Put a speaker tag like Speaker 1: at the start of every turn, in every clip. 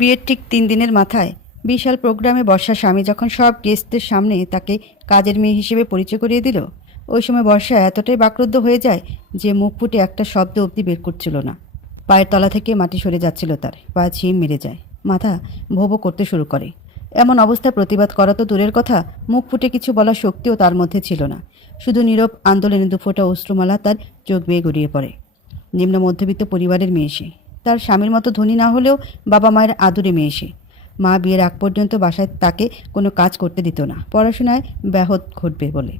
Speaker 1: বিয়ের ঠিক তিন দিনের মাথায় বিশাল প্রোগ্রামে বর্ষা স্বামী যখন সব গেস্টদের সামনে তাকে কাজের মেয়ে হিসেবে পরিচয় করিয়ে দিল, ওই সময় বর্ষা এতটাই বাকরুদ্ধ হয়ে যায় যে মুখ ফুটে একটা শব্দ অবধি বের করছিল না। পায়ের তলা থেকে মাটি সরে যাচ্ছিল তার, পা ঝিম মেরে যায়, মাথা ভোবো করতে শুরু করে। এমন অবস্থায় প্রতিবাদ করা তো দূরের কথা, মুখ ফুটে কিছু বলার শক্তিও তার মধ্যে ছিল না। শুধু নীরব আন্দোলনে দুফোটা অশ্রুমালা তার চোখ বেয়ে গড়িয়ে পড়ে। নিম্ন মধ্যবিত্ত পরিবারের মেয়ে সে। তার স্বামীর মতো ধনী না হলেও বাবা মায়ের আদুরে মেয়ে সে। মা বিয়ের আগ পর্যন্ত বাসায় তাকে কোনো কাজ করতে দিত না। পড়াশোনায় ব্যাহত ঘটবে বলে।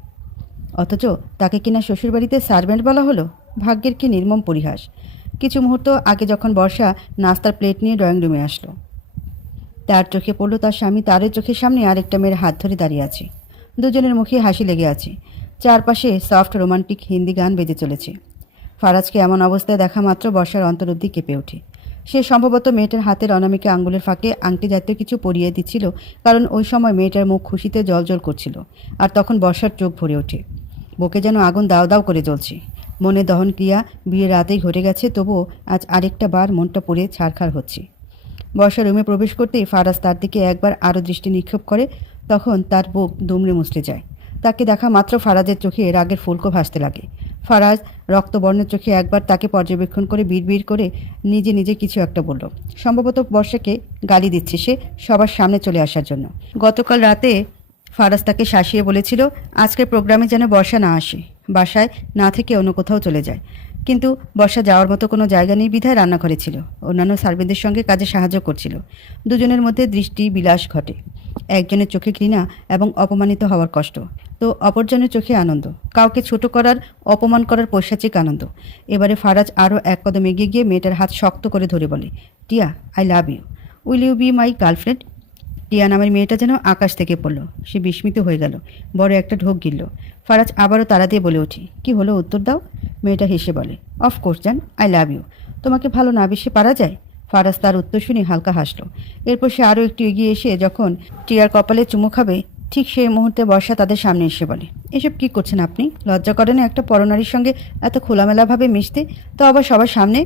Speaker 1: অথচ তাকে কিনা শ্বশুরবাড়িতে সার্ভেন্ট বলা হলো? ভাগ্যের কি নির্মম পরিহাস। কিছু মুহূর্ত আগে যখন বর্ষা নাস্তার প্লেট নিয়ে ড্রয়িং রুমে আসলো। তার চোখে পড়ল তার স্বামী তারের চোখের সামনে আরেকটা মেয়ের হাত ধরে দাঁড়িয়ে আছে। দুজনের মুখে হাসি লেগে আছে। চারপাশে সফট রোমান্টিক হিন্দি গান বেজে চলেছে। ফারাজকে এমন অবস্থায় দেখা মাত্র বর্ষার অন্তর অব্দি কেঁপে ওঠে। সে সম্ভবত মেয়েটার হাতের অনামিকা আঙ্গুলের ফাঁকে আংটি জাতীয় কিছু পরিয়ে দিচ্ছিল, কারণ ওই সময় মেয়েটার মুখ খুশিতে জল করছিল, আর তখন বর্ষার চোখ ভরে ওঠে। বুকে যেন আগুন দাও দাও করে জ্বলছে। মনে দহন ক্রিয়া বিয়ের রাতেই ঘটে গেছে, তবুও আজ আরেকটা বার মনটা পড়ে ছাড়খাড় হচ্ছে। বর্ষা রুমে প্রবেশ করতেই ফারাজ তার দিকে একবার আরও দৃষ্টি নিক্ষেপ করে, তখন তার বুক দুমড়ে মুচড়ে যায়। তাকে দেখা মাত্র ফারাজের চোখে রাগের ফুলকো ভাসতে লাগে। ফারাজ রক্তবর্ণের চোখে একবার তাকে পর্যবেক্ষণ করে বিড়বিড় করে নিজে নিজে কিছু একটা বলল। সম্ভবত বর্ষাকে গালি দিচ্ছে সে সবার সামনে চলে আসার জন্য। গতকাল রাতে ফারাজ তাকে শাসিয়ে বলেছিল, আজকের প্রোগ্রামে যেন বর্ষা না আসে, বাসায় না থেকে অন্য কোথাও চলে যায়। কিন্তু বর্ষা যাওয়ার মতো কোনো জায়গা নেই বিধায় রান্নাঘরে ছিল। অন্যান্য সার্ভেন্টদের সঙ্গে কাজে সাহায্য করছিল। দুজনের মধ্যে দৃষ্টি বিলাস ঘটে। একজনের চোখে ঘৃণা এবং অপমানিত হওয়ার কষ্ট। তো অপরজনের চোখে আনন্দ। কাউকে ছোট করার, অপমান করার পৈশাচিক আনন্দ। এবারে ফারাজ আরও এক কদম এগিয়ে গিয়ে মেয়েটার হাত শক্ত করে ধরে বলে, Tia, I love you. Will you be my girlfriend? Tia নামের মেয়েটা যেন আকাশ থেকে পড়ল। সে বিস্মিত হয়ে গেল। বড় একটা ঢোক গিলল। ফারাজ আবারও তারা দিয়ে বলে উঠি কি হলো উত্তর দাও? মেয়েটা হেসে বলে অফকোর্স জান, আই লাভ ইউ। তোমাকে ভালো না বেশি পারা যায়? ফারাজ তার উত্তর শুনে হালকা হাসলো। এরপর সে আরও একটু এগিয়ে এসে যখন টিয়ার কপালে চুমু খাবে, ঠিক সেই মুহূর্তে বর্ষা তাদের সামনে এসে বলে, এসব কি করছেন আপনি? লজ্জা করে না একটা পরনারীর সঙ্গে এত খোলামেলাভাবে মিশতে? তো আবার সবার সামনে?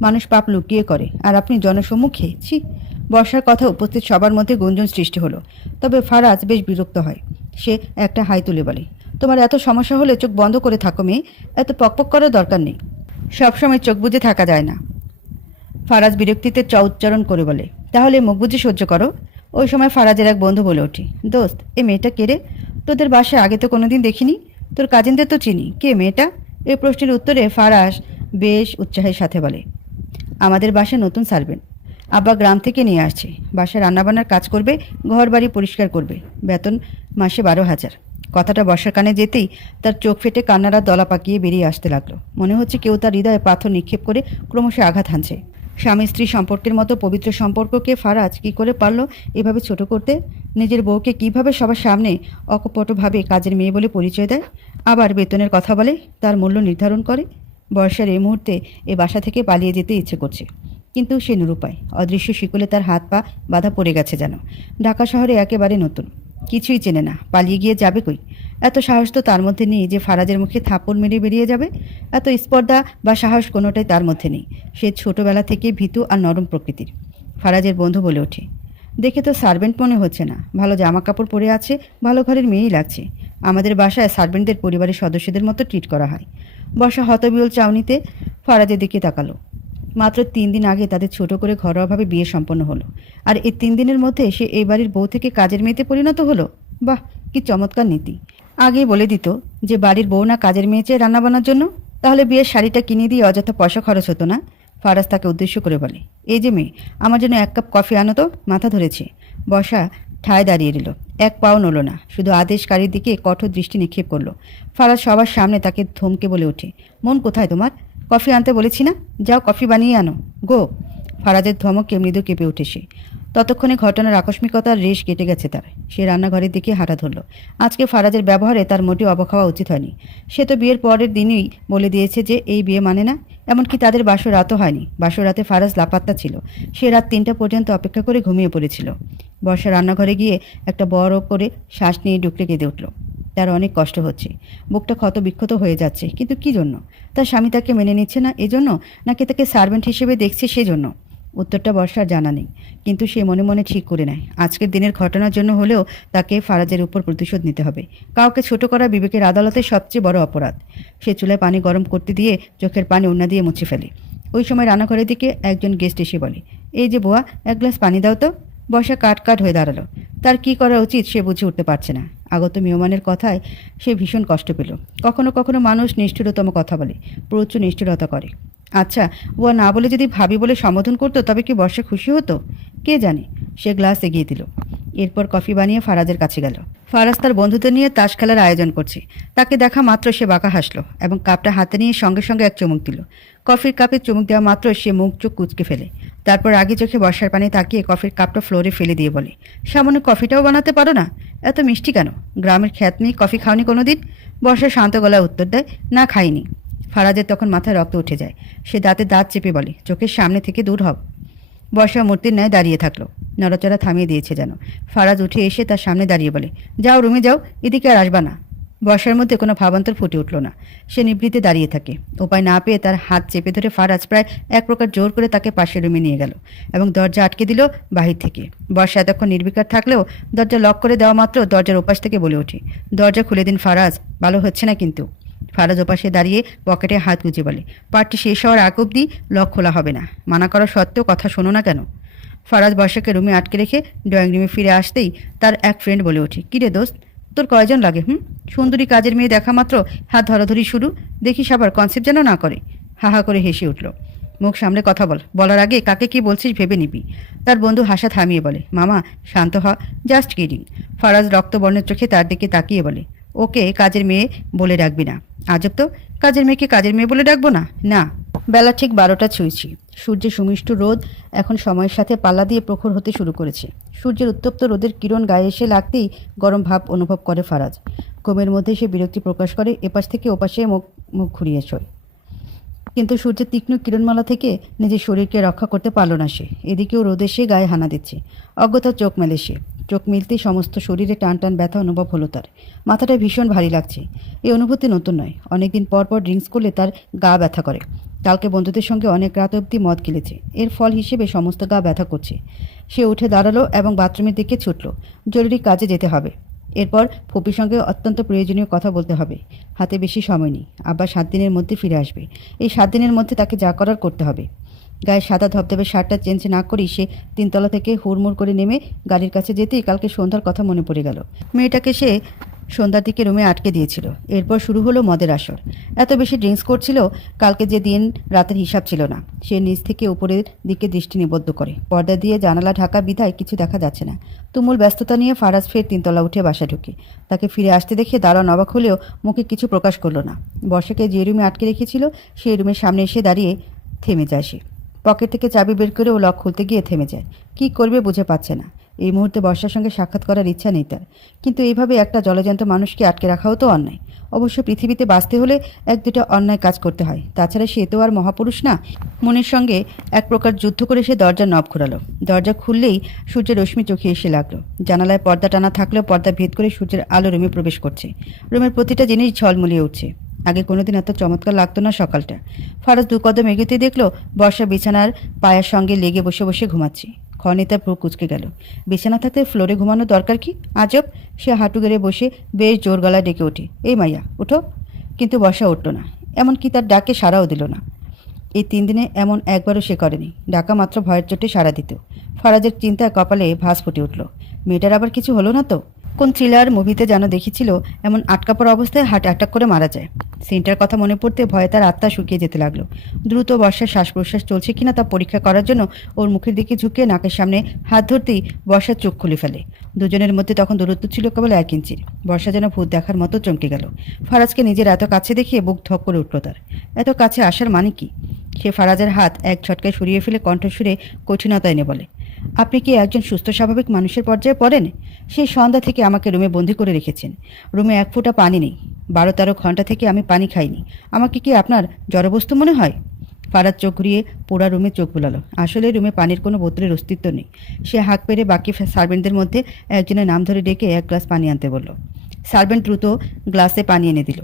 Speaker 1: মানুষ পাপ লুকিয়ে করে, আর আপনি জনসম্মুখে? ছি! বর্ষার কথা উপস্থিত সবার মধ্যে গুঞ্জন সৃষ্টি হলো। তবে ফারাজ বেশ বিরক্ত হয়। সে একটা হাই তুলে বলে, তোমার এত সমস্যা হলে চোখ বন্ধ করে থাকো মেয়ে, এত পকপক করার দরকার নেই। সবসময় চোখ বুজে থাকা যায় না। ফারাজ বিরক্তিতে চ উচ্চারণ করে বলে, তাহলে মুখ বুঝে সহ্য করো। ওই সময় ফারাজের এক বন্ধু বলে ওঠে, দোস্ত এ মেয়েটা কে রে? তোদের বাসায় আগে তো কোনোদিন দেখিনি। তোর কাজিনদের তো চিনি। কে মেয়েটা? এ প্রশ্নের উত্তরে ফারাজ বেশ উৎসাহের সাথে বলে, আমাদের বাসায় নতুন সার্ভেন্ট আব্বা গ্রাম থেকে নিয়ে আসছে। বাসায় রান্নাবান্নার কাজ করবে ঘর বাড়ি পরিষ্কার করবে। বেতন মাসে বারো হাজার। কথাটা বর্ষার কানে যেতেই তার চোখ ফেটে কান্নারা দলা পাকিয়ে বেরিয়ে আসতে লাগল। মনে হচ্ছে কেউ তার হৃদয়ে পাথর নিক্ষেপ করে ক্রমশ আঘাত হানছে। স্বামী স্ত্রী সম্পর্কের মতো পবিত্র সম্পর্ককে ফারাজ কী করে পারল এভাবে ছোট করতে? নিজের বউকে কীভাবে সবার সামনে অকপটভাবে কাজের মেয়ে বলে পরিচয় দেয়? আবার বেতনের কথা বলে, তার মূল্য নির্ধারণ করে। বর্ষার এই মুহূর্তে এ বাসা থেকে পালিয়ে যেতে ইচ্ছে করছে। কিন্তু সে নিরুপায়। অদৃশ্য শিকলে তার হাত পা বাধা পড়ে গেছে যেন। ঢাকা শহরে একেবারে নতুন। কিছুই চেনে না। পালিয়ে গিয়ে যাবে কই? এত সাহস তো তার মধ্যে নেই যে ফারাজের মুখে থাপড় মেরে বেরিয়ে যাবে। এত স্পর্ধা বা সাহস কোনোটাই তার মধ্যে নেই। সে ছোটবেলা থেকে ভীতু আর নরম প্রকৃতির। ফারাজের বন্ধু বলে ওঠে, দেখে তো সার্ভেন্ট মনে হচ্ছে না। ভালো জামা কাপড় পরে আছে, ভালো ঘরের মেয়েই লাগছে। আমাদের বাসায় সার্ভেন্টদের পরিবারের সদস্যদের মতো ট্রিট করা হয়। বসা হতবিয়ল চাউনিতে ফারাজের দিকে তাকালো। মাত্র তিন দিন আগে তাদের ছোট করে ঘরোয়াভাবে বিয়ে সম্পন্ন হলো। আর এই তিন দিনের মধ্যে সে এই বাড়ির বউ থেকে কাজের মেয়েতে পরিণত হলো? বাহ, কি চমৎকার নীতি। আগেই বলে দিত যে, বাড়ির বউ না কাজের মেয়ে চেয়ে রান্নাবান্নার জন্য? তাহলে বিয়ের শাড়িটা কিনে দিয়ে অযথা পয়সা খরচ হতো না? ফারাজ তাকে উদ্দেশ্য করে বলে, এই যে মেয়ে, আমার জন্য এক কাপ কফি আনো তো, মাথা ধরেছে। বসা ঠায় দাঁড়িয়ে দিল এক পাও নড়ল না, শুধু আদেশকারীর দিকে কঠোর দৃষ্টি নিক্ষেপ করল। ফারাজ সবার সামনে তাকে ধমকে বলে ওঠে, মন কোথায় তোমার? কফি আনতে বলেছি না? যাও কফি বানিয়ে আনো। গো, ফারাজের ধমকে মৃদু কেঁপে উঠে সে ততক্ষণে ঘটনার আকস্মিকতার রেশ কেটে গেছে তার। সে রান্নাঘরের দিকে হাঁটা ধরল। আজকে ফারাজের ব্যবহারে তার মোটেও অবাক হওয়া উচিত হয়নি। সে তো বিয়ের পরের দিনই বলে দিয়েছে যে, এই বিয়ে মানে না? এমনকি তাদের বাসর রাতও হয়নি। বাসর রাতে ফারাজ লাপাত্তা ছিল। সে রাত তিনটা পর্যন্ত অপেক্ষা করে ঘুমিয়ে পড়েছিল। বর্ষা রান্নাঘরে গিয়ে একটা বড় করে শ্বাস নিয়ে ডুকরে কেঁদে উঠল। তার অনেক কষ্ট হচ্ছে। বুকটা ক্ষত বিক্ষত হয়ে যাচ্ছে। কিন্তু কি জন্য? তার স্বামী তাকে মেনে নিচ্ছে না এজন্য, নাকি তাকে সার্ভেন্ট হিসেবে দেখছে সেজন্য? উত্তরটা বর্ষার জানা নেই। কিন্তু সে মনে মনে ঠিক করে নেয়। আজকের দিনের ঘটনার জন্য হলেও তাকে ফারাজের উপর প্রতিশোধ নিতে হবে। কাউকে ছোট করা বিবেকের আদালতে সবচেয়ে বড় অপরাধ। সে চুলায় পানি গরম করতে দিয়ে চোখের পানি উন্না দিয়ে মুছে ফেলে। ওই সময় রান্নাঘরের দিকে একজন গেস্ট এসে বলে, এই যে বোয়া, এক গ্লাস পানি দাও তো। বর্ষা কাট কাট হয়ে দাঁড়াল। তার কি করা উচিত সে বুঝে উঠতে পারছে না। আগত মেহমানের কথায় সে ভীষণ কষ্ট পেল। কখনো কখনো মানুষ নিষ্ঠুরতম কথা বলে, প্রচুর নিষ্ঠুরতা করে। আচ্ছা বুয়া না বলে যদি ভাবি বলে সম্বোধন করতো তবে কি বর্ষা খুশি হতো? কে জানে? সে গ্লাস এগিয়ে দিল। এরপর কফি বানিয়ে ফারাজের কাছে গেল। ফারাজ তার বন্ধুদের নিয়ে তাস খেলার আয়োজন করছে। তাকে দেখা মাত্র সে বাঁকা হাসলো এবং কাপটা হাতে নিয়ে সঙ্গে সঙ্গে এক চুমুক দিল। কফির কাপে চুমুক দেওয়া মাত্র সে মুখ চোখ কুচকে ফেলে। তারপর আগে চোখে বর্ষার পানি তাকিয়ে কফির কাপটা ফ্লোরে ফেলে দিয়ে বলে, সামনে কফিটাও বানাতে পারো না? এত মিষ্টি কেন? গ্রামের খ্যাতনি কফি খাওনি কোনো দিন বর্ষা শান্ত গলায় উত্তর দেয়, না খাইনি। ফারাজের তখন মাথায় রক্ত উঠে যায়। সে দাঁতে দাঁত চেপে বলে, চোখের সামনে থেকে দূর হব বর্ষা মূর্তির ন্যায় দাঁড়িয়ে থাকল। নড়াচড়া থামিয়ে দিয়েছে যেন। ফারাজ উঠে এসে তার সামনে দাঁড়িয়ে বলে, যাও রুমে যাও, এদিকে আর আসবা না। বর্ষার মধ্যে কোনো ভাবান্তর ফুটে উঠল না। সে নিবৃত্তে দাঁড়িয়ে থাকে। উপায় না পেয়ে তার হাত চেপে ধরে ফারাজ প্রায় এক প্রকার জোর করে তাকে পাশের রুমে নিয়ে গেল এবং দরজা আটকে দিল বাহির থেকে। বর্ষা এতক্ষণ নির্বিকার থাকলেও দরজা লক করে দেওয়া মাত্র দরজার ওপাশ থেকে বলে ওঠে, দরজা খুলে দিন ফারাজ, ভালো হচ্ছে না কিন্তু। ফারাজ ওপাশে দাঁড়িয়ে পকেটে হাত গুজে বলে, পার্টি শেষ হওয়ার আগ অব্দি লক খোলা হবে না। মানা করা সত্ত্বেও কথা শোনো না কেন? ফারাজ বর্ষাকে রুমে আটকে রেখে ড্রয়িং রুমে ফিরে আসতেই তার এক ফ্রেন্ড বলে ওঠে কিরে দোস্ত? তোর কয়জন লাগে, হুম? সুন্দরী কাজের মেয়ে দেখা মাত্র, হাত ধরাধরি শুরু। দেখিস আবার কনসেপ্ট যেন না করে। হাহা করে হেসে উঠল। মুখ সামনে কথা বল। বলার আগে কাকে কি বলছিস ভেবে নিবি। তার বন্ধু হাসা থামিয়ে বলে, মামা, শান্ত হ জাস্ট কিডিং ফারাজ রক্তবর্ণের চোখে তার দিকে তাকিয়ে বলে, ওকে কাজের মেয়ে বলে ডাকবি না। আজব তো, কাজের মেয়েকে কাজের মেয়ে বলে ডাকবো না? না। বেলা ঠিক বারোটা ছুঁইছি। সূর্যের সুমিষ্ট রোদ এখন সময়ের সাথে পাল্লা দিয়ে প্রখর হতে শুরু করেছে। সূর্যের উত্তপ্ত রোদের কিরণ গায়ে এসে লাগতেই গরম ভাব অনুভব করে ফারাজ। কোমের মধ্যে সে বিরক্তি প্রকাশ করে, এপাশ থেকে ওপাশে মুখ মুখ ঘুরিয়ে শোয়। কিন্তু সূর্যের তীক্ষ্ণ কিরণমালা থেকে নিজের শরীরকে রক্ষা করতে পারল না সে। এদিকেও রোদে সে গায়ে হানা দিচ্ছে। অজ্ঞতা চোখ মেলে সে। চোখ মিলতেই সমস্ত শরীরে টান টান ব্যথা অনুভব হলো তার। মাথাটা ভীষণ ভারী লাগছে। এই অনুভূতি নতুন নয়। অনেকদিন পর পর ড্রিঙ্কস করলে তার গা ব্যথা করে। কালকে বন্ধুদের সঙ্গে অনেক রাত অবধি মদ গিলেছে এর ফল হিসেবে সমস্ত গা ব্যথা করছে। সে উঠে দাঁড়াল এবং বাথরুমের দিকে ছুটল। জরুরি কাজে যেতে হবে। এরপর ফুপির সঙ্গে অত্যন্ত প্রয়োজনীয় কথা বলতে হবে। হাতে বেশি সময় নেই। আবার সাত দিনের মধ্যে ফিরে আসবে। এই সাত দিনের মধ্যে তাকে যা করার করতে হবে। গায়ে সাদা ধবধবে শার্টটা চেঞ্জ না করেই সে তিনতলা থেকে হুড়মুড় করে নেমে গাড়ির কাছে যেতেই কালকে সন্ধ্যার কথা মনে পড়ে গেল। মেয়েটাকে সে সন্ধ্যার দিকে রুমে আটকে দিয়েছিল। এরপর শুরু হলো মদের আসর। এত বেশি ড্রিঙ্কস করছিল, কালকে যে দিন রাতের হিসাব ছিল না। সে নিচ থেকে উপরের দিকে দৃষ্টি নিবদ্ধ করে। পর্দা দিয়ে জানালা ঢাকা বিধায় কিছু দেখা যাচ্ছে না। তুমুল ব্যস্ততা নিয়ে ফারাজ ফের তিনতলা উঠে বাসা ঢুকে। তাকে ফিরে আসতে দেখে দাঁড়ান অবাক হলেও মুখে কিছু প্রকাশ করল না। বর্ষাকে যে রুমে আটকে রেখেছিল, সেই রুমের সামনে এসে দাঁড়িয়ে থেমে যায় সে। পকেট থেকে চাবি বের করে ও লক খুলতে গিয়ে থেমে যায়। কী করবে বুঝে পাচ্ছে না। এই মুহূর্তে বর্ষার সঙ্গে সাক্ষাৎ করার ইচ্ছা নেই তার। কিন্তু এইভাবে একটা জলজান্ত মানুষকে আটকে রাখাও তো অন্যায়। অবশ্য পৃথিবীতে বাঁচতে হলে এক দুটো অন্যায় কাজ করতে হয়। তাছাড়া সে তো আর মহাপুরুষ না। মনের সঙ্গে এক প্রকার যুদ্ধ করে সে দরজা নব ঘোরালো দরজা খুললেই সূর্যের রশ্মি চোখে এসে লাগল। জানালায় পর্দা টানা থাকলেও পর্দা ভেদ করে সূর্যের আলো রুমে প্রবেশ করছে। রুমের প্রতিটা জিনিস ঝলমলিয়ে উঠছে। আগে কোনোদিন এত চমৎকার লাগতো না সকালটা। ফারাজ দু কদম এগোতে দেখল বর্ষা বিছানার পায়ের সঙ্গে লেগে বসে বসে ঘুমাচ্ছে। তার ভ্রু কুচকে গেল। বিছানা থাকতে ফ্লোরে ঘুমানোর দরকার কি? আজব, সে হাঁটু গেড়ে বসে বেশ জোর গলায় ডেকে ওঠে। এই মাইয়া উঠো কিন্তু বসা উঠল না। এমন কি তার ডাকে সাড়াও দিল না। এই তিন দিনে এমন একবারও সে করেনি। ডাকা মাত্র ভয়ের চোটে সাড়া দিত। ফরাজের চিন্তায় কপালে ভাস ফুটে উঠল। মেয়েটার আবার কিছু হলো না তো? কোন থ্রিলার মুভিতে যেন দেখেছিল, এমন আটকা পড়া অবস্থায় হার্ট অ্যাটাক করে মারা যায়। সিনটার কথা মনে পড়তে ভয়ে তার আত্মা শুকিয়ে যেতে লাগল। দ্রুত বর্ষার শ্বাস প্রশ্বাস চলছে কিনা তা পরীক্ষা করার জন্য ওর মুখের দিকে ঝুঁকে নাকের সামনে হাত ধরতেই বর্ষার চোখ খুলে ফেলে। দুজনের মধ্যে তখন দূরত্ব ছিল কেবল এক ইঞ্চির বর্ষা যেন ভূত দেখার মতো চমকে গেল। ফারাজকে নিজের এত কাছে দেখিয়ে বুক ধক করে উঠল তার। এত কাছে আসার মানে কি? সে ফারাজের হাত এক ঝটকায় সরিয়ে ফেলে কণ্ঠসুরে কঠিনতা এনে বলে আপনি কি একজন সুস্থ, স্বাভাবিক মানুষের পর্যায়ে পড়েন? সেই সন্ধ্যা থেকে আমাকে রুমে বন্দি করে রেখেছেন। রুমে এক ফোঁটা পানি নেই। বারো তেরো ঘণ্টা থেকে আমি পানি খাইনি। আমাকে কি আপনার জড়বস্তু মনে হয়? ফারাজ চোখ ঘুরিয়ে পোড়া রুমে চোখ বুলালো। আসলে রুমে পানির কোনো বোতলের অস্তিত্ব নেই। সে হাঁক পেরে বাকি সার্ভেন্টদের মধ্যে একজনের নাম ধরে ডেকে এক গ্লাস পানি আনতে বলল। সার্ভেন্ট দ্রুত গ্লাসে পানি এনে দিল।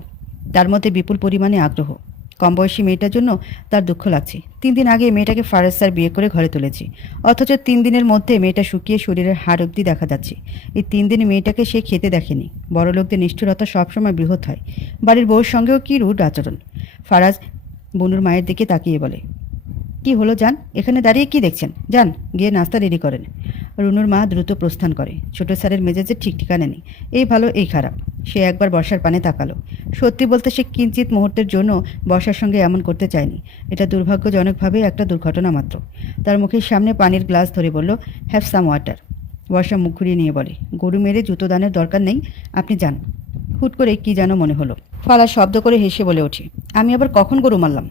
Speaker 1: তার মধ্যে বিপুল পরিমাণে আগ্রহ। কম বয়সী মেয়েটার জন্য তার দুঃখ লাগছে। তিন দিন আগে মেয়েটাকে ফারাজ স্যার বিয়ে করে ঘরে তুলেছি। অথচ তিন দিনের মধ্যে মেয়েটা শুকিয়ে শরীরের হাড় অবধি দেখা যাচ্ছে। এই তিন দিনে মেয়েটাকে সে খেতে দেখেনি। বড় লোকদের নিষ্ঠুরতা সবসময় বৃহৎ হয়। বাড়ির বউর সঙ্গেও কি রুট আচরণ। ফারাজ বনুর মায়ের দিকে তাকিয়ে বলে কি হলো যান এখানে দাঁড়িয়ে কি দেখছেন? যান গিয়ে নাস্তা রেডি করেন। রুনুর মা দ্রুত প্রস্থান করে। ছোট স্যারের মেজাজের ঠিক ঠিকানা নেই। এই ভালো, এই খারাপ। সে একবার বর্ষার পানে তাকালো। সত্যি বলতে সে কিঞ্চিত মুহূর্তের জন্য বর্ষার সঙ্গে এমন করতে চায়নি। এটা দুর্ভাগ্যজনকভাবে একটা দুর্ঘটনা মাত্র। তার মুখের সামনে পানির গ্লাস ধরে বলল হ্যাভ সাম ওয়াটার বর্ষা মুখ ঘুরিয়ে নিয়ে বলে, গরু মেরে জুতো দানের দরকার নেই। আপনি যান। হুট করে কি যেন মনে হলো। ফালা শব্দ করে হেসে বলে ওঠে, আমি আবার কখন গরু মারলাম?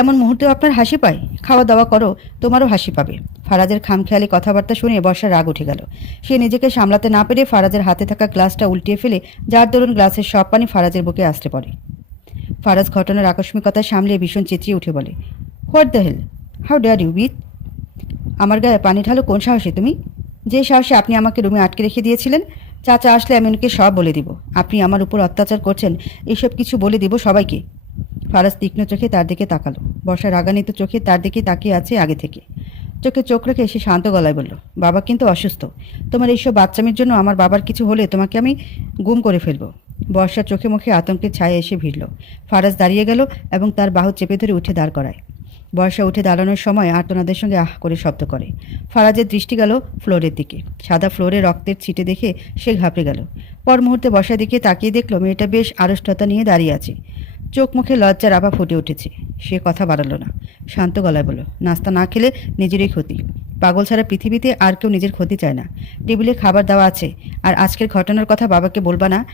Speaker 1: এমন মুহূর্তেও আপনার হাসি পায়? খাওয়া দাওয়া করো, তোমারও হাসি পাবে। ফারাজের খামখেয়ালি কথাবার্তা শুনে বর্ষার রাগ উঠে গেল। সে নিজেকে সামলাতে না পেরে ফারাজের হাতে থাকা গ্লাসটা উল্টিয়ে ফেলে যার দরুন গ্লাসের সব পানি ফারাজের বুকে আসতে পড়ে। ফারাজ ঘটনার আকস্মিকতা সামলিয়ে ভীষণ চেঁচিয়ে উঠে বলে, what the hell? How dare you বিথ আমার গায়ে পানি ঢালো কোন সাহসে তুমি? যে সাহসে আপনি আমাকে রুমে আটকে রেখে দিয়েছিলেন চাচা আসলে আমি ওনাকে সব বলে দিব। আপনি আমার উপর অত্যাচার করছেন, এসব কিছু বলে দিব সবাইকে। ফারাজ তীক্ষ্ণ চোখে তার দিকে তাকালো। বর্ষা রাগান্বিত চোখে তার দিকে তাকিয়ে আছে আগে থেকে। চোখে চোখ রেখে এসে শান্ত গলায় বলল, বাবা কিন্তু অসুস্থ। তোমার এইসব বাচ্চামির জন্য আমার বাবার কিছু হলে তোমাকে আমি গুম করে ফেলব। বর্ষার চোখে মুখে আতঙ্কের ছায়া এসে ভিড়ল। ফারাজ দাঁড়িয়ে গেল এবং তার বাহু চেপে ধরে উঠে দাঁড় করায়। বর্ষা উঠে দাঁড়ানোর সময় আর্তনাদের সঙ্গে আহ করে শব্দ করে। ফারাজের দৃষ্টি গেল ফ্লোরের দিকে। সাদা ফ্লোরে রক্তের ছিটে দেখে সে ঘাবড়ে গেল। পর মুহূর্তে বর্ষার দিকে তাকিয়ে দেখল মেয়েটা বেশ আড়ষ্টতা নিয়ে দাঁড়িয়ে আছে। চোখ মুখে লজ্জার আভা ফুটে উঠেছে। সে কথা বাড়ালো না। শান্ত গলায় বলল, নাস্তা না খেলে নিজেরই ক্ষতি। পাগল ছাড়া পৃথিবীতে আর কেউ নিজের ক্ষতি চায় না। টেবিলে খাবার দেওয়া আছে। আর আজকের ঘটনার কথা বাবাকে বলবা না,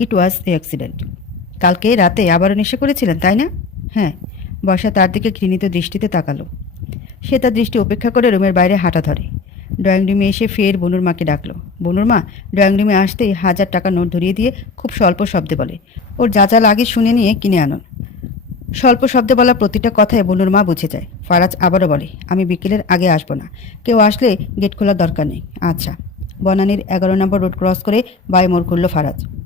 Speaker 1: ইট ওয়াজ এ অ্যাক্সিডেন্ট। কালকে রাতে আবারও নেশা করেছিলেন, তাই না? হ্যাঁ। বর্ষা তার দিকে ঘৃণিত দৃষ্টিতে তাকালো। সে তার দৃষ্টি উপেক্ষা করে রুমের বাইরে হাঁটা ধরে। ড্রয়িং রুমে এসে ফের বনুর মাকে ডাকলো। বনুর মা, ড্রয়িং রুমে আসতেই হাজার টাকা নোট ধরিয়ে দিয়ে খুব স্বল্প শব্দে বলে, ওর যা যা লাগে শুনে নিয়ে কিনে আনুন স্বল্প শব্দে বলা প্রতিটা কথায় বনুর মা বুঝে যায়। ফারাজ আবারও বলে, আমি বিকেলের আগে আসব না। কেউ আসলে গেট খোলার দরকার নেই। আচ্ছা। বনানীর এগারো নম্বর রোড ক্রস করে বাই মোড় ঘুরল ফারাজ।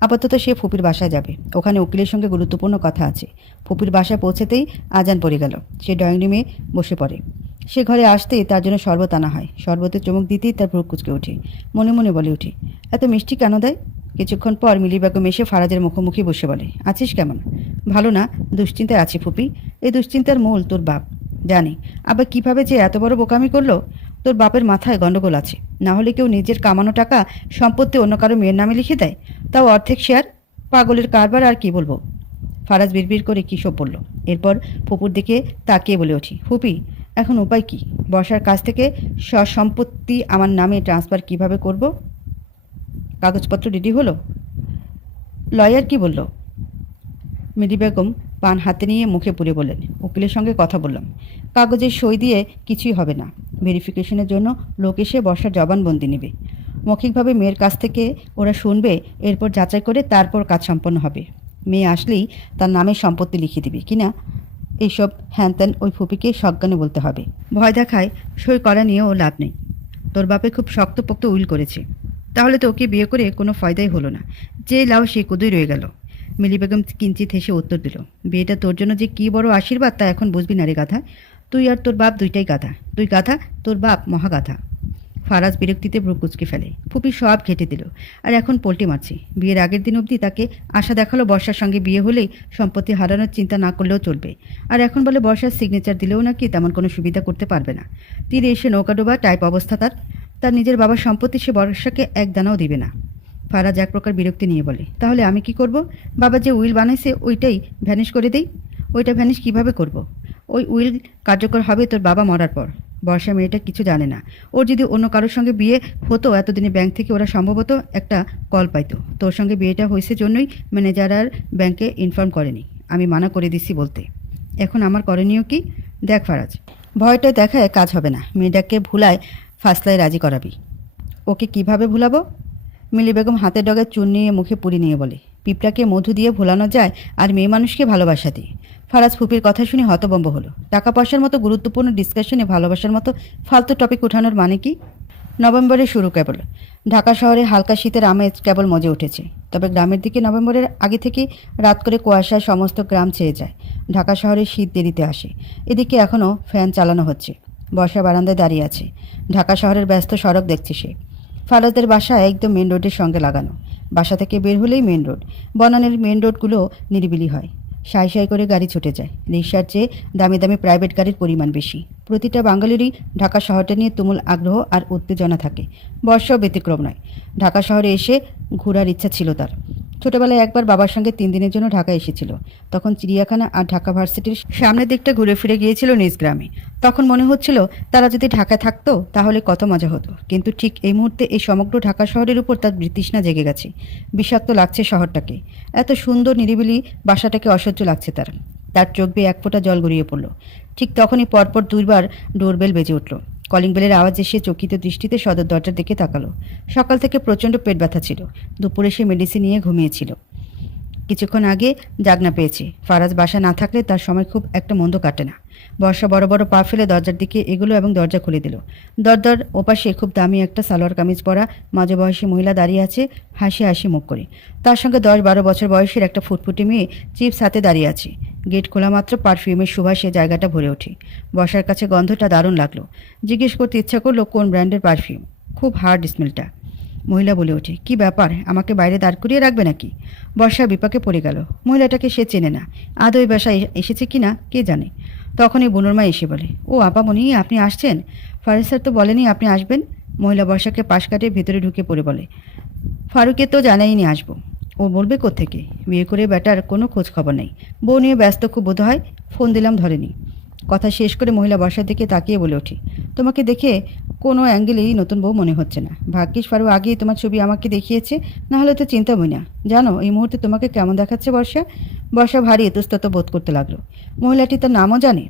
Speaker 1: আপাতত সে ফুপির বাসায় যাবে। ওখানে উকিলের সঙ্গে গুরুত্বপূর্ণ কথা আছে। ফুপির বাসায় পৌঁছেতেই আজান পড়ে গেল। সে ড্রয়িং রুমে বসে পড়ে। সে ঘরে আসতেই তার জন্য শরবত আনা হয়। শরবতে চমক দিতেই তার ভ্রুক কুচকে ওঠে। মনে মনে বলে উঠে এত মিষ্টি কেন দেয়? কিছুক্ষণ পর মিলি বেগম এসে ফারাজের মুখোমুখি বসে বলে, আছিস কেমন? ভালো না, দুশ্চিন্তায় আছি ফুপি। এই দুশ্চিন্তার মূল তোর বাপ। জানি। আবার কীভাবে যে এত বড় বোকামি করল? তোর বাপের মাথায় গণ্ডগোল আছে। না হলে কেউ নিজের কামানো টাকা সম্পত্তি অন্য কারও মেয়ের নামে লিখে দেয়? তাও অর্ধেক শেয়ার? পাগলের কারবার আর কি বলব? ফারাজ বিড়বিড় করে কী সব বলল? এরপর ফুপুর দিকে তাকিয়ে বলে উঠি ফুপি, এখন উপায় কি? বর্ষার কাছ থেকে সম্পত্তি আমার নামে ট্রান্সফার কীভাবে করব? কাগজপত্র রেডি হলো? লয়ার কি বলল? মিডি বেগম পান হাতে নিয়ে মুখে পুরে বললেন, উকিলের সঙ্গে কথা বললাম। কাগজে সই দিয়ে কিছুই হবে না। ভেরিফিকেশনের জন্য লোক এসে বর্ষার জবানবন্দি নেবে। মৌখিকভাবে মেয়ের কাছ থেকে ওরা শুনবে, এরপর যাচাই করে তারপর কাজ সম্পন্ন হবে। মেয়ে আসলেই তার নামে সম্পত্তি লিখে দিবে কিনা এইসব হ্যান ত্যান ওই ফুপিকে সজ্ঞানে বলতে হবে। ভয় দেখায় সই করা নিয়েও লাভ নেই। তোর বাপে খুব শক্তপোক্ত উইল করেছে। তাহলে তো ওকে বিয়ে করে কোনো ফায়দাই হলো না। যে লাও সে কুদুই রয়ে গেল। মিলি বেগম কিঞ্চিত হেসে উত্তর দিল, বিয়েটা তোর জন্য যে কী বড় আশীর্বাদ তা এখন বুঝবি না রে গাধা। তুই আর তোর বাপ দুইটাই গাধা। তুই গাধা, তোর বাপ মহাগাধা। ফারাজ বিরক্তিতে ভ্রু কুচকে ফেলে। ফুপি সব ঘেটে দিল। আর এখন পোল্টি মারছে। বিয়ের আগের দিন অবধি তাকে আশা দেখাল বর্ষার সঙ্গে বিয়ে হলেই সম্পত্তি হারানোর চিন্তা না করলেও চলবে। আর এখন বলে বর্ষার সিগনেচার দিলেও নাকি তেমন কোনো সুবিধা করতে পারবে না। তীরে এসে নৌকাডোবা টাইপ অবস্থা তার। তার নিজের বাবার সম্পত্তি সে বর্ষাকে এক দানাও দিবে না। ফারাজ এক প্রকার বিরক্তি নিয়ে বলে, তাহলে আমি কি করব? বাবা যে উইল বানাইছে ওইটাই ভ্যানিশ করে দেই? ওইটা ভ্যানিশ কীভাবে করব। ওই উইল কার্যকর হবে তোর বাবা মরার পর। বর্ষা মেয়েটা কিছু জানে না। ওর যদি অন্য কারোর সঙ্গে বিয়ে হতো, এতদিনে ব্যাংক থেকে ওরা সম্ভবত একটা কল পাইতো। তোর সঙ্গে বিয়েটা হয়েছে জন্যই ম্যানেজার আর ব্যাংকে ইনফর্ম করেনি। আমি মানা করে দিছি বলতে। এখন আমার করণীয় কি? দেখ ফারাজ, ভয়টা দেখায় কাজ হবে না। মেয়েটাকে ভুলায়, ফাসলায় রাজি করাবি। ওকে কীভাবে ভুলাবো? মিলি বেগম হাতের ডগায় চুন নিয়ে মুখে পুরি নিয়ে বলে, পিঁপড়াকে মধু দিয়ে ভোলানো যায় আর মেয়ে মানুষকে ভালোবাসা দিয়ে। ফারাজ ফুপির কথা শুনে হতবম্ব হলো। টাকা পয়সার মতো গুরুত্বপূর্ণ ডিসকাশনে ভালোবাসার মতো ফালতু টপিক উঠানোর মানে কি? নভেম্বরে শুরু কেবল। ঢাকা শহরে হালকা শীতের আমেজ কেবল মজে উঠেছে। তবে গ্রামের দিকে নভেম্বরের আগে থেকে রাত করে কুয়াশায় সমস্ত গ্রাম ছেয়ে যায়। ঢাকা শহরে শীত দেরিতে আসে। এদিকে এখনও ফ্যান চালানো হচ্ছে। বর্ষা বারান্দায় দাঁড়িয়ে আছে। ঢাকা শহরের ব্যস্ত সড়ক দেখছে সে। ফারাজদের বাসা একদম মেন রোডের সঙ্গে লাগানো। বাসা থেকে বের হলেই মেন রোড বনানের মেন রোডগুলো নিরিবিলি হয়। সাই সাই করে গাড়ি ছুটে যায়। রিক্সার চেয়ে দামি দামি প্রাইভেট গাড়ির পরিমাণ বেশি। প্রতিটা বাঙালিরই ঢাকা শহরটা নিয়ে তুমুল আগ্রহ আর উত্তেজনা থাকে। বর্ষাও ব্যতিক্রম নয়। ঢাকা শহরে এসে ঘোরার ইচ্ছা ছিল তার। ছোটবেলায় একবার বাবার সঙ্গে তিন দিনের জন্য ঢাকা এসেছিল। তখন চিড়িয়াখানা আর ঢাকা ভার্সিটির সামনের দিকটা ঘুরে ফিরে গিয়েছিল নিজ গ্রামে। তখন মনে হচ্ছিল, তারা যদি ঢাকায় থাকতো, তাহলে কত মজা হতো। কিন্তু ঠিক এই মুহূর্তে এই সমগ্র ঢাকা শহরের উপর তার বৃতৃষ্ণা জেগে গেছে। বিষাক্ত লাগছে শহরটাকে। এত সুন্দর, নিরিবিলি বাসাটাকে অসহ্য লাগছে তার। তার চোখ বেয়ে এক ফোঁটা জল গড়িয়ে পড়ল। ঠিক তখনই পরপর দুইবার ডোরবেল বেজে উঠল। কলিং বেলের আওয়াজে সে চকিত দৃষ্টিতে সদর দরজার দিকে তাকালো। সকাল থেকে প্রচণ্ড পেট ব্যথা ছিল। দুপুরে সে মেডিসিন নিয়ে ঘুমিয়েছিল। কিছুক্ষণ আগে জাগনা পেয়েছে। ফারাজ বাসা না থাকলে তার সময় খুব একটা মন্দ কাটে না। বর্ষা বড় বড় পা ফেলে দরজার দিকে এগুলো এবং দরজা খুলে দিল। দরজার ওপাশে খুব দামি একটা সালোয়ার কামিজ পরা মাঝে বয়সী মহিলা দাঁড়িয়ে আছে, হাসি হাসি মুখ করে। তার সঙ্গে দশ বারো বছর বয়সের একটা ফুটফুটি মেয়ে চিপস হাতে দাঁড়িয়ে আছে। গেট খোলা মাত্র পারফিউমের সুবাসে জায়গাটা ভরে ওঠে। বর্ষার কাছে গন্ধটা দারুণ লাগল। জিজ্ঞেস করতে ইচ্ছা করল কোন ব্র্যান্ডের পারফিউম। খুব হার্ড স্মেলটা। মহিলা বলে ওঠে, কি ব্যাপার, আমাকে বাইরে দাঁড় করিয়ে রাখবে নাকি? বর্ষা বিপাকে পড়ে গেল। মহিলাটাকে সে চেনে না। আদৌ বাসায় এসেছে কি না কে জানে? তখনই বুনুরমা এসে বলে, ও আপামনি আপনি আসছেন? ফারুক স্যার তো বলেনি আপনি আসবেন। মহিলা বর্ষাকে পাশ কাটিয়ে ভেতরে ঢুকে পড়ে বলে ফারুকে তো জানাইনি আসব। ও বলবে কোত্থেকে? বিয়ে করে বেটার কোনো খোঁজ খবর নেই। বউ নিয়ে ব্যস্ত খুব বোধ হয়, ফোন দিলাম ধরেনি। কথা শেষ করে মহিলা বর্ষার দিকে তাকিয়ে বলে ওঠি, তোমাকে দেখে কোনো অ্যাঙ্গেলেই নতুন বউ মনে হচ্ছে না। ভাগ্যিস ফারু আগেই তোমার ছবি আমাকে দেখিয়েছে না হলে তো চিন্তা বই না জানো, এই মুহূর্তে তোমাকে কেমন দেখাচ্ছে বর্ষা? বর্ষা ভারী এতস্তত বোধ করতে লাগল। মহিলাটি তার নামও জানে?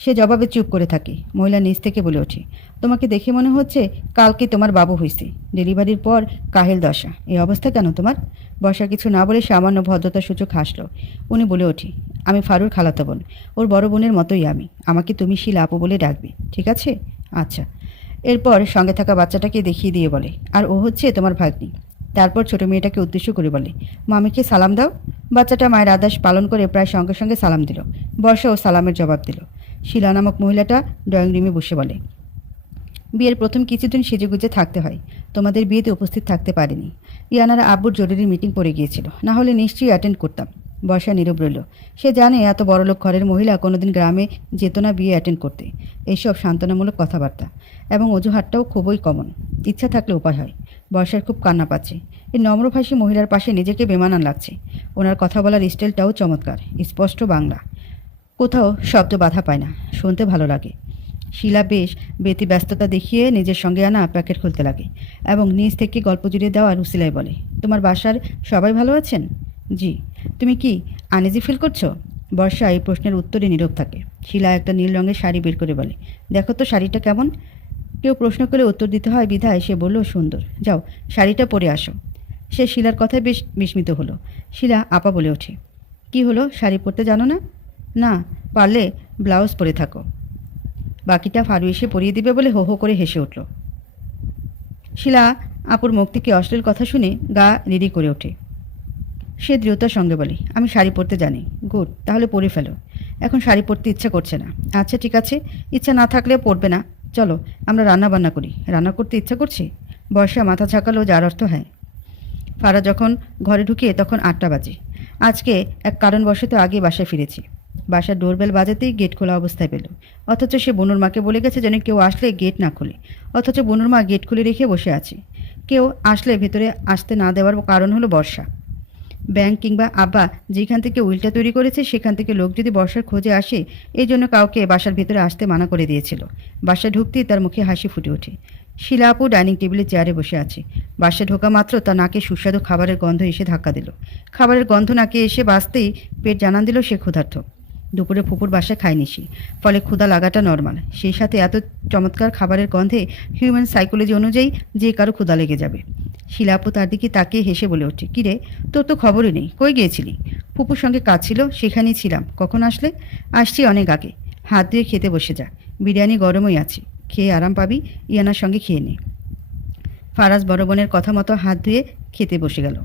Speaker 1: সে জবাবে চুপ করে থাকে। মহিলা নিজ থেকে বলে ওঠে, তোমাকে দেখে মনে হচ্ছে কালকে তোমার বাবু হয়েছে ডেলিভারির পর কাহেল দশা। এই অবস্থা কেন তোমার? বর্ষা কিছু না বলে সামান্য ভদ্রতা সূচক হাসলো। উনি বলে ওঠে, আমি ফারুর খালাতো বোন। ওর বড় বোনের মতোই আমি। আমাকে তুমি শিলা আপু বলে ডাকবে। ঠিক আছে? আচ্ছা। এরপর সঙ্গে থাকা বাচ্চাটাকে দেখিয়ে দিয়ে বলে, আর ও হচ্ছে তোমার ভাগ্নি। তারপর ছোট মেয়েটাকে উদ্দেশ্য করে বলে, মামিকে সালাম দাও। বাচ্চাটা মায়ের আদেশ পালন করে প্রায় সঙ্গে সঙ্গে সালাম দিল। বর্ষা ও সালামের জবাব দিল। শিলা নামক মহিলাটা ড্রয়িং রুমে বসে বলে, বিয়ের প্রথম কিছুদিন সেজেগুজে থাকতে হয়। তোমাদের বিয়েতে উপস্থিত থাকতে পারিনি। ইয়ানারা আব্বুর জরুরি মিটিং পড়ে গিয়েছিল। না হলে নিশ্চয়ই অ্যাটেন্ড করতাম। বর্ষা নীরব রইল। সে জানে এত বড়লোক ঘরের মহিলা কোনোদিন গ্রামে যেত না বিয়ে অ্যাটেন্ড করতে। এইসব সান্ত্বনামূলক কথাবার্তা এবং অজুহাতটাও খুবই কমন ইচ্ছা থাকলে উপায় হয়। বর্ষার খুব কান্না পাচ্ছে। এই নম্রভাষী মহিলার পাশে নিজেকে বেমানান লাগছে। ওনার কথা বলার স্টাইলটাও চমৎকার। স্পষ্ট বাংলা। কোথাও শব্দ বাধা পায় না। শুনতে ভালো লাগে। শিলা বেশ বেতি ব্যস্ততা দেখিয়ে নিজের সঙ্গে আনা প্যাকেট খুলতে লাগে এবং নিজ থেকে গল্প জুড়ে দেওয়া রুসিলাই বলে, তোমার বাসার সবাই ভালো আছেন? জি। তুমি কি আনেজি ফিল করছ? বর্ষা এই প্রশ্নের উত্তরে নীরব থাকে। শিলা একটা নীল রঙের শাড়ি বের করে বলে, দেখো তো শাড়িটা কেমন? কেউ প্রশ্ন করে উত্তর দিতে হয় বিধায় সে বলল, সুন্দর। যাও, শাড়িটা পরে আসো। সে শিলার কথায় বেশ বিস্মিত হলো। শিলা আপা বলে ওঠে, কি হলো? শাড়ি পরতে জানো না? না, পারলে ব্লাউজ পরে থাকো। বাকিটা ফারু এসে পরিয়ে দিবে বলে হো হো করে হেসে উঠল। শিলা আপুর মুখ থেকে অশ্লীল কথা শুনে গা রিডি করে ওঠে। সে দৃঢ়তার সঙ্গে বলে, আমি শাড়ি পরতে জানি। গুড, তাহলে পরে ফেলো। এখন শাড়ি পরতে ইচ্ছা করছে না। আচ্ছা ঠিক আছে। ইচ্ছা না থাকলে পরবে না। চলো, আমরা রান্না বান্না করি। রান্না করতে ইচ্ছা করছে? বর্ষা মাথা ঝাঁকালো, যার অর্থ হয়। ফারা যখন ঘরে ঢুকিয়ে তখন আটটা বাজে। আজকে এক কারণবশত আগে বাসায় ফিরেছি। বাসার ডোরবেল বাজাতেই গেট খোলা অবস্থায় পেল। অথচ সে বনুর মাকে বলে গেছে যেন কেউ আসলে গেট না খুলে। অথচ বনুর মা গেট খুলে রেখে বসে আছে। কেউ আসলে ভেতরে আসতে না দেওয়ার কারণ হলো বর্ষা। ব্যাংক কিংবা আব্বা যেখান থেকে উইলটা তৈরি করেছে, সেখান থেকে লোক যদি বর্ষার খোঁজে আসে, এই জন্য কাউকে বাসার ভেতরে আসতে মানা করে দিয়েছিল। বাসায় ঢুকতেই তার মুখে হাসি ফুটে ওঠে। শিলা আপু ডাইনিং টেবিলে চেয়ারে বসে আছে। বাসায় ঢোকা মাত্র তার নাকে সুস্বাদু খাবারের গন্ধ এসে ধাক্কা দিল। খাবারের গন্ধ নাকে এসে বাঁচতেই পেট জানান দিল সে ক্ষুধার্থ দুপুরে ফুপুর বাসায় খায়নি সে। ফলে ক্ষুধা লাগাটা নর্মাল। সেই সাথে এত চমৎকার খাবারের গন্ধে হিউম্যান সাইকোলজি অনুযায়ী যে কারও ক্ষুধা লেগে যাবে। শিলাপু তার দিকে তাকিয়ে হেসে বলে ওঠে কিরে তোর তো খবরই নেই, কই গিয়েছিলি? ফুপুর সঙ্গে কাজ ছিল, সেখানেই ছিলাম, কখন আসলে? আসছি অনেক আগে, হাত ধুয়ে খেতে বসে যা, বিরিয়ানি গরমই আছে, খেয়ে আরাম পাবি, ইয়ানার সঙ্গে খেয়ে নে। ফারাজ বড় বোনের কথা মতো হাত ধুয়ে খেতে বসে গেল।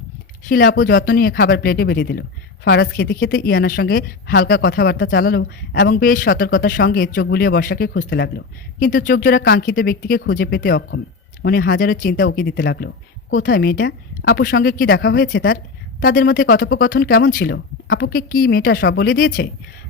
Speaker 1: শিলা আপু যত্ন নিয়ে খাবার প্লেটে বেড়ে দিল। ফারাজ খেতে খেতে ইয়ানার সঙ্গে হালকা কথাবার্তা চালালো এবং বেশ সতর্কতার সঙ্গে চোখ বুলিয়ে বর্ষাকে খুঁজতে লাগল। কিন্তু চোখ জোড়া কাঙ্ক্ষিত ব্যক্তিকে খুঁজে পেতে অক্ষম। মনে হাজারো চিন্তা উকি দিতে লাগল। কোথায় মেয়েটা? আপুর সঙ্গে কি দেখা হয়েছে তার? তাদের মধ্যে কথোপকথন কেমন ছিল? আপুকে কি মেয়েটা সব বলে দিয়েছে?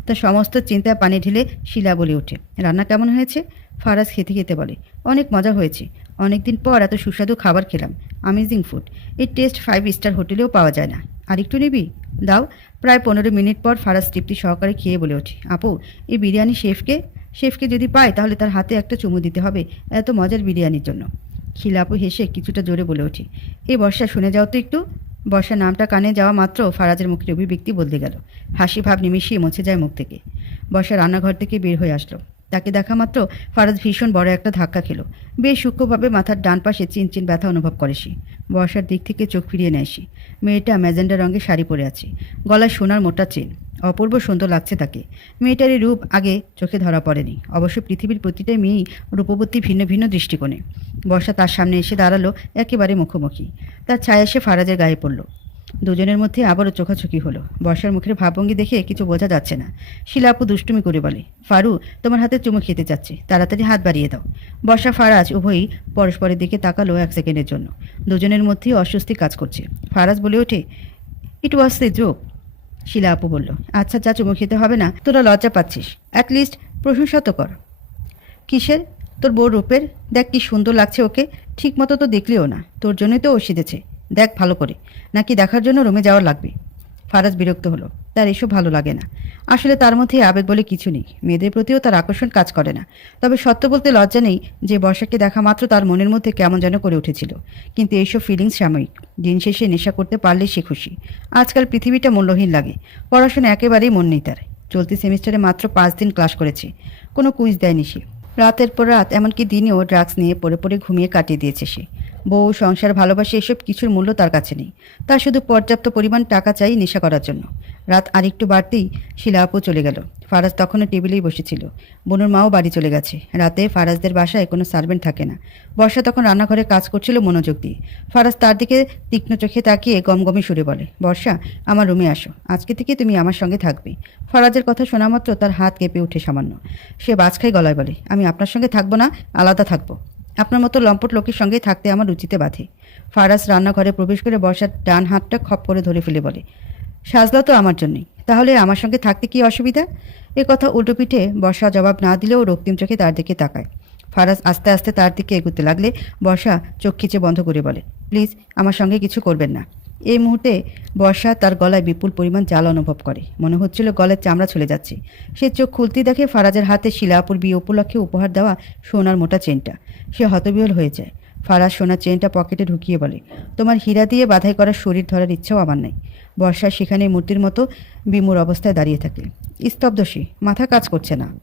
Speaker 1: তার সমস্ত চিন্তায় পানি ঢেলে শিলা বলে ওঠে। রান্না কেমন হয়েছে? ফারাজ খেতে খেতে বলে, অনেক মজা হয়েছে। অনেকদিন পর এত সুস্বাদু খাবার খেলাম। Amazing food. এই টেস্ট ফাইভ স্টার হোটেলেও পাওয়া যায় না। আর একটু নিবি? দাও। প্রায় পনেরো মিনিট পর ফারাজ তৃপ্তি সহকারে খেয়ে বলে ওঠে, আপু, এই বিরিয়ানি শেফকে? শেফকে যদি পায় তাহলে তার হাতে একটা চুমু দিতে হবে। এত মজার বিরিয়ানির জন্য। খিলাপু হেসে কিছুটা জোরে বলে ওঠে এই বর্ষা, শুনে যাও তো একটু। বর্ষা নামটা কানে যাওয়া মাত্র ফারাজের মুখের অভিব্যক্তি বদলে গেল। হাসি ভাব নিমিশিয়ে মুছে যায় মুখ থেকে। বর্ষা রান্নাঘর থেকে বের হয়ে আসলো। তাকে দেখা মাত্র ফারাজ ভীষণ বড় একটা ধাক্কা খেলো। বেশ সূক্ষ্মভাবে মাথার ডান পাশে চিনচিন ব্যথা অনুভব করে সে। বর্ষার দিক থেকে চোখ ফিরিয়ে নেয় সে। মেয়েটা ম্যাজেন্ডা রঙের শাড়ি পরে আছে। গলায় সোনার মোটা চেন। অপূর্ব সুন্দর লাগছে তাকে। মেয়েটার এই রূপ আগে চোখে ধরা পড়েনি। অবশ্য পৃথিবীর প্রতিটা মেয়েই রূপবতী ভিন্ন ভিন্ন দৃষ্টিকোণে। বর্ষা তার সামনে এসে দাঁড়াল একেবারে মুখোমুখি। তার ছায়া এসে ফারাজের গায়ে পড়ল। দুজনের মধ্যে আবারও চোখাচোখি হলো। বর্ষার মুখের ভাবভঙ্গি দেখে কিছু বোঝা যাচ্ছে না। শিলাপু দুষ্টুমি করে বলে, ফারু, তোমার হাতে চুমু খেতে যাচ্ছে তাড়াতাড়ি হাত বাড়িয়ে দাও। বর্ষা, ফারাজ উভয়ই পরস্পরের দিকে তাকালো এক সেকেন্ডের জন্য। দুজনের মধ্যেই অস্বস্তি কাজ করছে। ফারাজ বলে ওঠে ইট ওয়াজ দ্য জোক শিলা আপু বলল আচ্ছা চা চুমু খেতে হবে না, তোরা লজ্জা পাচ্ছিস। অ্যাটলিস্ট প্রশংসা তো কর। কিসের? তোর বউ রূপের? দেখ কি সুন্দর লাগছে ওকে। ঠিক মতো তো দেখলিও না। তোর জন্যই তো ও সিধেছে দেখ ভালো করে। নাকি দেখার জন্য রুমে যাওয়ার লাগবে? ফারাজ বিরক্ত হলো। তার এসব ভালো লাগে না। আসলে তার মধ্যে আবেগ বলে কিছু নেই। মেয়েদের প্রতিও তার আকর্ষণ কাজ করে না। তবে সত্য বলতে লজ্জা নেই যে বর্ষাকে দেখা মাত্র তার মনের মধ্যে কেমন যেন করে উঠেছিল। কিন্তু এইসব ফিলিংস সাময়িক। দিন শেষে নেশা করতে পারলে সে খুশি। আজকাল পৃথিবীটা মূল্যহীন লাগে। পড়াশোনা একেবারেই মন নেই তার। চলতি সেমিস্টারে মাত্র পাঁচ দিন ক্লাস করেছে। কোনো কুইজ দেয়নি সে। রাতের পর রাত এমনকি দিনেও ড্রাগস নিয়ে পড়ে পড়ে ঘুমিয়ে কাটিয়ে দিয়েছে সে। বউ, সংসার, ভালোবাসে, এসব কিছুর মূল্য তার কাছে নেই। তার শুধু পর্যাপ্ত পরিমাণ টাকা চাই নেশা করার জন্য। রাত আরেকটু বাড়তেই শিলা আপু চলে গেল। ফারাজ তখনও টেবিলেই বসেছিল। বনুর মাও বাড়ি চলে গেছে। রাতে ফারাজদের বাসায় কোনো সার্ভেন্ট থাকে না। বর্ষা তখন রান্নাঘরে কাজ করছিল মনোযোগ দিয়ে। ফারাজ তার দিকে তীক্ষ্ণ চোখে তাকিয়ে গমগমে সুরে বলে, বর্ষা, আমার রুমে আসো। আজকে থেকে তুমি আমার সঙ্গে থাকবে। ফারাজের কথা শোনা মাত্র তার হাত কেঁপে উঠে সামান্য। সে বাজখাই গলায় বলে, আমি আপনার সঙ্গে থাকব না, আলাদা থাকব। আপনার মতো লম্পট লোকের সঙ্গে থাকতে আমার রুচিতে বাধে। ফারাজ রান্নাঘরে প্রবেশ করে বর্ষার ডান হাতটা খপ করে ধরে ফেলে বলে সাজলা তো আমার জন্যই। তাহলে আমার সঙ্গে থাকতে কি অসুবিধা? এ কথা উল্টো পিঠে বর্ষা জবাব না দিলেও রক্তিম চোখে তার দিকে তাকায়। ফারাজ আস্তে আস্তে তার দিকে এগুতে লাগলে বর্ষা চোখ খিচে বন্ধ করে বলে, প্লিজ, আমার সঙ্গে কিছু করবেন না। এই মুহূর্তে বর্ষা তার গলায় বিপুল পরিমাণ জাল অনুভব করে। মনে হচ্ছিল গলের চামড়া চলে যাচ্ছে। সে চোখ খুলতেই দেখে ফারাজের হাতে শিলাপুর বিয়ে উপলক্ষে উপহার দেওয়া সোনার মোটা চেনটা। সে হতবিহল হয়ে যায়। ফারাজ সোনার চেনটা পকেটে ঢুকিয়ে বলে, তোমার হীরা দিয়ে বাধাই করার শরীর ধরার ইচ্ছাও আমার নাই। বর্ষা সেখানে মূর্তির মতো বিমূর অবস্থায় দাঁড়িয়ে থাকে। স্তব্ধ সে মাথা কাজ করছে না।